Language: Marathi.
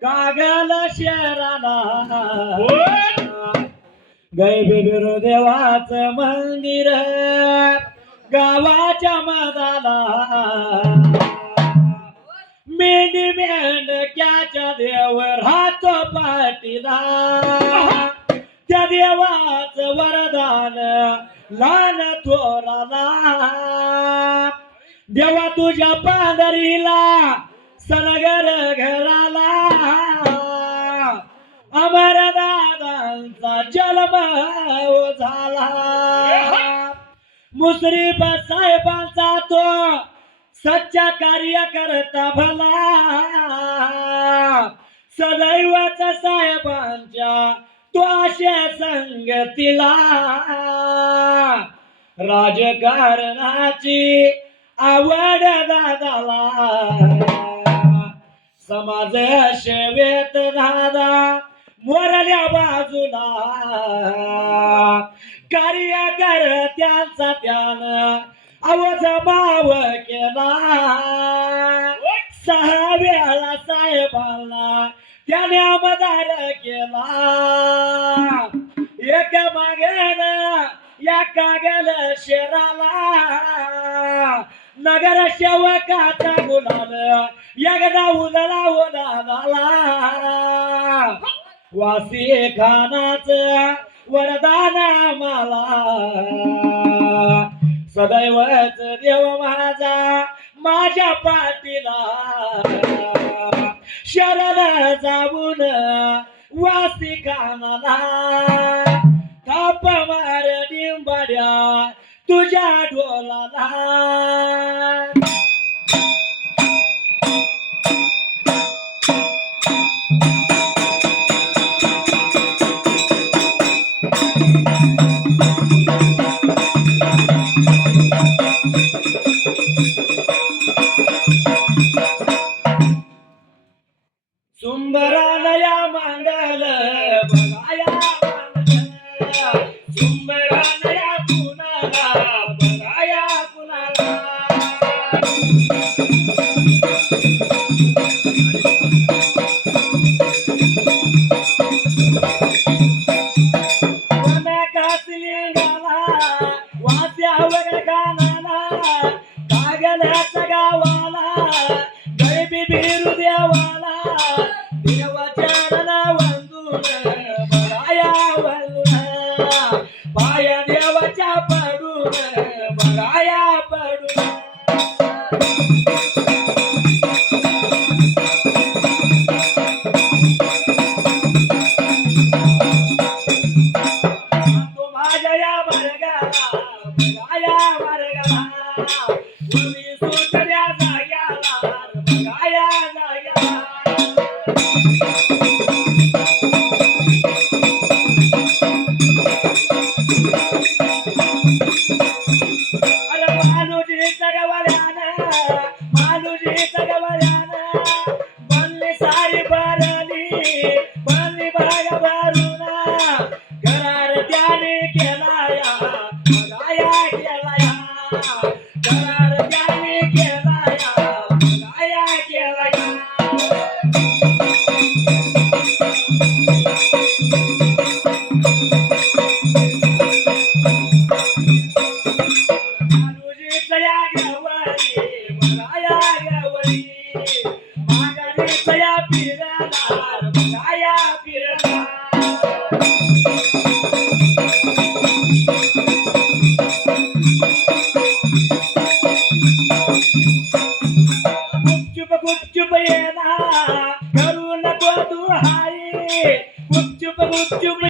कागल शहराला गैबीर देवाच मंदिर गावाच्या मधाला मेंढी मेंढक्याच्या देव राहतो पाटीला त्या देवाच वरदान लहान थोराला देवा तुझ्या पांढरीला सनगर घराला अमर दादांचा जन्म झाला मुश्रीफ साहेबांचा तो सच्चा कार्य करता भला सदैवच साहेबांच्या तो अशा संगतीला राजकारणाची आवड दादाला समाज सेवेत दादा मोरल्या बाजूला कार्यकर्त्यांचा त्यानं अवजमाव केला 6 वेळा साहेबांना त्याने आमदार केला एक मागेन या कागल शहराला नगर सेवकाचा गुलाल एकदा उदला उदाला वासी खानाच वरदान मला सदैवच देव माझ्या पाठीला शरण जाऊन वासी खानाला थाप मार डिंबाड्या तुझ्या ढोलाला सुंबरालया मांडल बघाया सुंबरालया कुणाला बघाया कुणाला कासलिंगाला वाद्यावर गाणाला कागल्याच्या गावाला गैबी बिरू देवाला देवाच्या वंदून बघाया वंदून पाया देवाच्या पडून बघाया पडून तो माझ्या या वर्गाला बघाया वर्गाला तुम्ही सुटल्या जाग्याला बघाया जाग्याला मानुजी चगवल्यान बनली सारी भरली बनली भाग भरून घरार त्याने केलाया बघाया केलाया घरार त्याने केलाया बघाया केलाया मागणीच्या पिरणार बघाया पिरणार गुपचुप येणार करू नको तू हाय गुपचुप